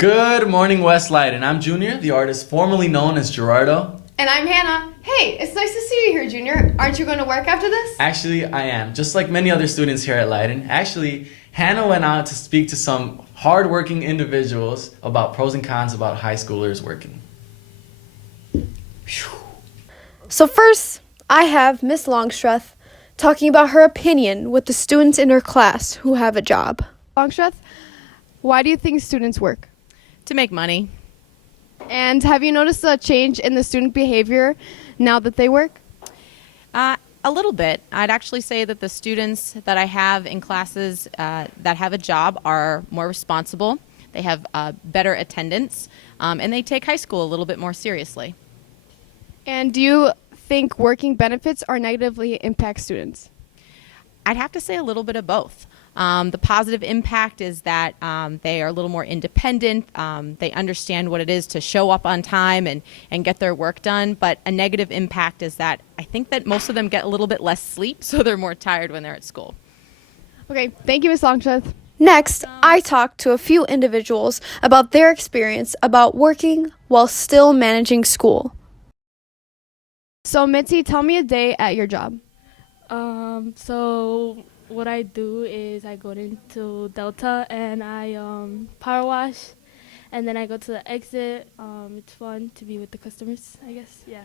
Good morning, West Leiden. I'm Junior, the artist formerly known as Gerardo. And I'm Hannah. Hey, it's nice to see you here, Junior. Aren't you going to work after this? Actually, I am, just like many other students here at Leiden. Actually, Hannah went out to speak to some hardworking individuals about pros and cons about high schoolers working. So first, I have Miss Longstreth talking about her opinion with the students in her class who have a job. Longstreth, why do you think students work? To make money. And have you noticed a change in the student behavior now that they work? A little bit. I'd actually say that the students that I have in classes that have a job are more responsible. They have better attendance, and they take high school a little bit more seriously. And do you think working benefits or negatively impact students? I'd have to say a little bit of both. The positive impact is that they are a little more independent. They understand what it is to show up on time and get their work done. But a negative impact is that I think that most of them get a little bit less sleep, so they're more tired when they're at school. Okay, thank you, Miss Longstreth. Next, I talked to a few individuals about their experience about working while still managing school. So, Mitzi, tell me a day at your job. So what I do is I go into Delta and I power wash, and then I go to the exit. It's fun to be with the customers, I guess. Yeah.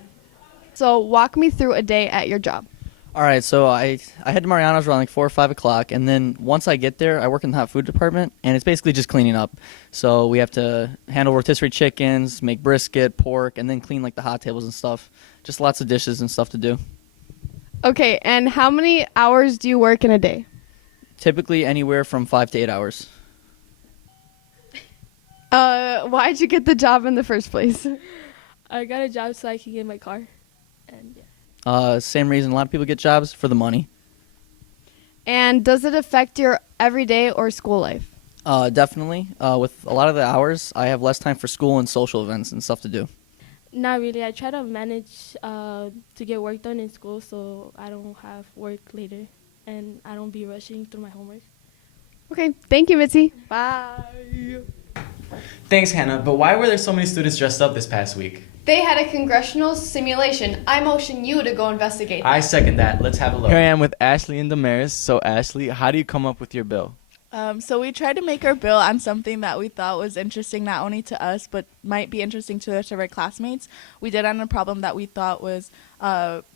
So, walk me through a day at your job. All right, so I head to Mariano's around like 4 or 5 o'clock, and then once I get there, I work in the hot food department, and it's basically just cleaning up. So we have to handle rotisserie chickens, make brisket, pork, and then clean like the hot tables and stuff. Just lots of dishes and stuff to do. Okay, and how many hours do you work in a day? Typically anywhere from 5 to 8 hours. Why'd you get the job in the first place? I got a job so I can get my car, and yeah. Same reason a lot of people get jobs, for the money. And does it affect your everyday or school life? Definitely. With a lot of the hours, I have less time for school and social events and stuff to do. Not really. I try to manage to get work done in school so I don't have work later and I don't be rushing through my homework. Okay, thank you, Mitzi. Bye. Thanks, Hannah, but why were there so many students dressed up this past week? They had a congressional simulation. I motion you to go investigate. I second that. Let's have a look. Here I am with Ashley and Damaris. So, Ashley, how do you come up with your bill? So we tried to make our bill on something that we thought was interesting, not only to us, but might be interesting to the rest of our classmates. We did on a problem that we thought was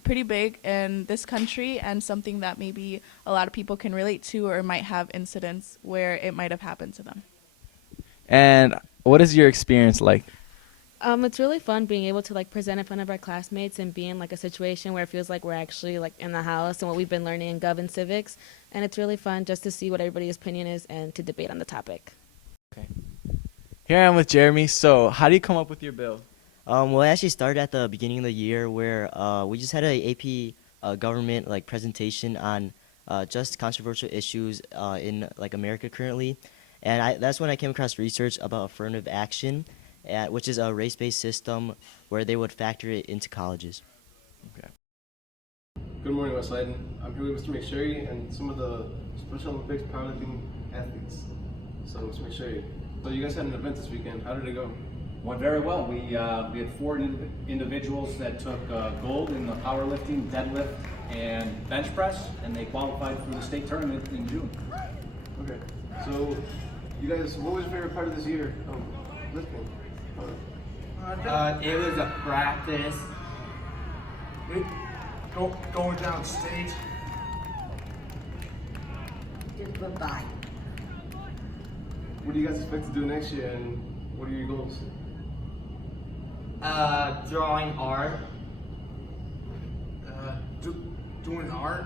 pretty big in this country and something that maybe a lot of people can relate to or might have incidents where it might have happened to them. And what is your experience like? It's really fun being able to present in front of our classmates and be in a situation where it feels like we're actually in the house and what we've been learning in Gov and Civics. And it's really fun just to see what everybody's opinion is and to debate on the topic. Okay. Here I am with Jeremy. So, how do you come up with your bill? Well, it actually started at the beginning of the year where we just had a AP government presentation on just controversial issues in America currently, and that's when I came across research about affirmative action, which is a race-based system where they would factor it into colleges. Okay. Good morning, West Leiden. I'm here with Mr. McSherry and some of the Special Olympics powerlifting athletes. So, Mr. McSherry, so you guys had an event this weekend. How did it go? Went very well. We had 4 individuals that took gold in the powerlifting, deadlift, and bench press, and they qualified for the state tournament in June. Okay. So, you guys, what was your favorite part of this year? Lifting. It was a practice. Going downstate. Goodbye. What do you guys expect to do next year, and what are your goals? Drawing art. Doing art.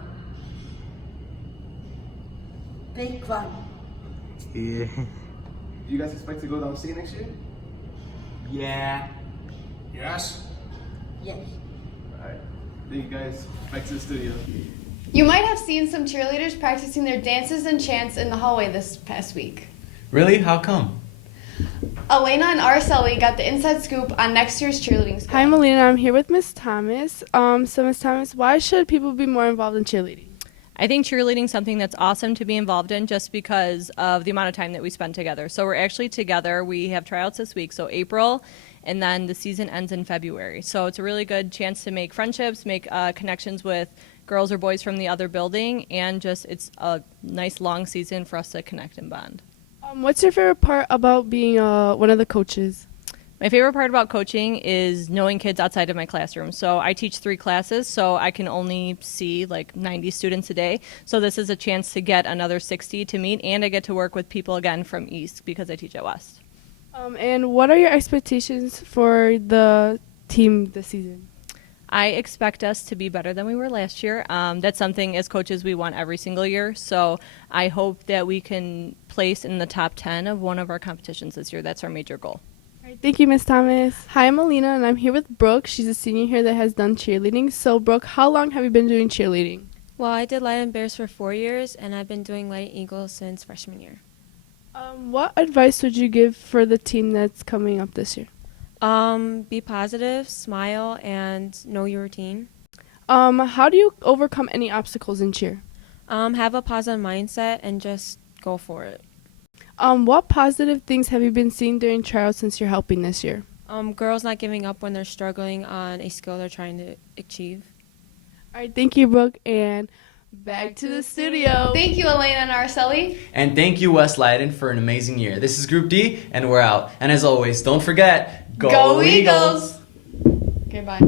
Big fun. Yeah. Do you guys expect to go downstate next year? Yeah. Yes. Yes. Alright. Thank you guys. Back to the studio. You might have seen some cheerleaders practicing their dances and chants in the hallway this past week. Really? How come? Elena and Araceli got the inside scoop on next year's cheerleading squad. Hi, Melina. I'm here with Miss Thomas. So Miss Thomas, why should people be more involved in cheerleading? I think cheerleading is something that's awesome to be involved in just because of the amount of time that we spend together. So we're actually together. We have tryouts this week, so April, and then the season ends in February. So it's a really good chance to make friendships, make connections with girls or boys from the other building, and just it's a nice long season for us to connect and bond. What's your favorite part about being one of the coaches? My favorite part about coaching is knowing kids outside of my classroom. So I teach 3 classes, so I can only see like 90 students a day. So this is a chance to get another 60 to meet, and I get to work with people again from East because I teach at West. And what are your expectations for the team this season? I expect us to be better than we were last year. That's something as coaches we want every single year. So I hope that we can place in the top 10 of one of our competitions this year. That's our major goal. All right, thank you, Ms. Thomas. Hi, I'm Alina, and I'm here with Brooke. She's a senior here that has done cheerleading. So, Brooke, how long have you been doing cheerleading? Well, I did Light and Bears for 4 years, and I've been doing Light Eagles since freshman year. What advice would you give for the team that's coming up this year? Be positive, smile, and know your routine. How do you overcome any obstacles in cheer? Have a positive mindset and just go for it. What positive things have you been seeing during tryouts since you're helping this year? Girls not giving up when they're struggling on a skill they're trying to achieve. All right, thank you, Brooke, and back to the studio. Thank you, Elena and Araceli. And thank you, West Leiden, for an amazing year. This is Group D, and we're out. And as always, don't forget, Go Eagles! Okay, bye.